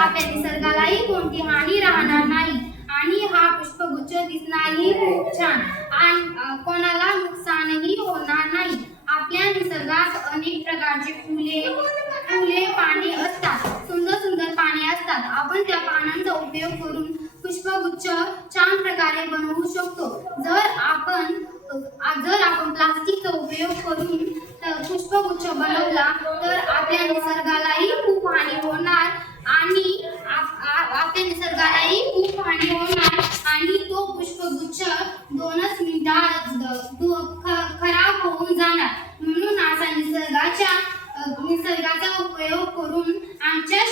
आपल्या निसर्गालाही कोणती हानी राहणार नाही आणि हा पुष्पगुच्छ दिसणारही खूप छान आणि कोणाला नुकसानही होणार नाही. आपल्या निसर्गात अनेक प्रकारचे फुले पाने असतात. सुंदर सुंदर पाने असतात. आपण त्या पानांचा उपयोग करून पुष्पगुच्छ छान प्रकारे बनवू शकतो. जर आपण प्लास्टिकचा उपयोग करून पुष्पगुच्छ बनवला तर आपल्या निसर्गालाही खूप हानी होणार आणि आपल्या निसर्गालाही खूप हानी होणार आणि तो पुष्पगुच्छ 2च मिनिटात खराब होऊन जाणार. म्हणून असा निसर्गाचा उपयोग करून आमच्या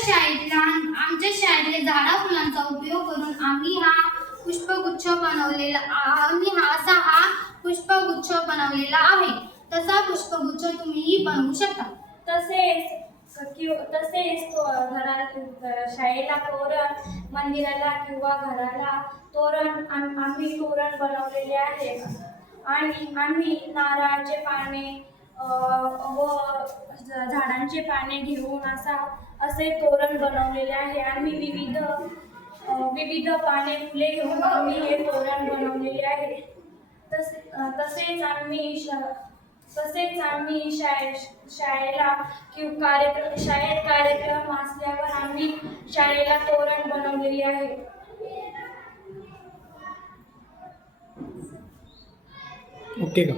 शाळेतले झाडा फुलांचा उपयोग करून आम्ही हा पुष्पगुच्छ बनवलेला आहे. तसा पुष्पगुच्छ तुम्हीही बनवू शकता. तसेच शाळेला तोरण, मंदिराला किंवा घराला तोरण आम्ही तोरण बनवलेले आहे आणि आम्ही नारळाचे पाने व झाडांचे पाने घेऊन असे तोरण बनवलेले आहे. आम्ही विविध पाने फुले घेऊन आम्ही हे तोरण बनवलेले आहे. तसेच आम्ही शाळेत कार्यक्रम असल्यावर आम्ही शाळेला तोरण बनवलेले आहे. ओके का?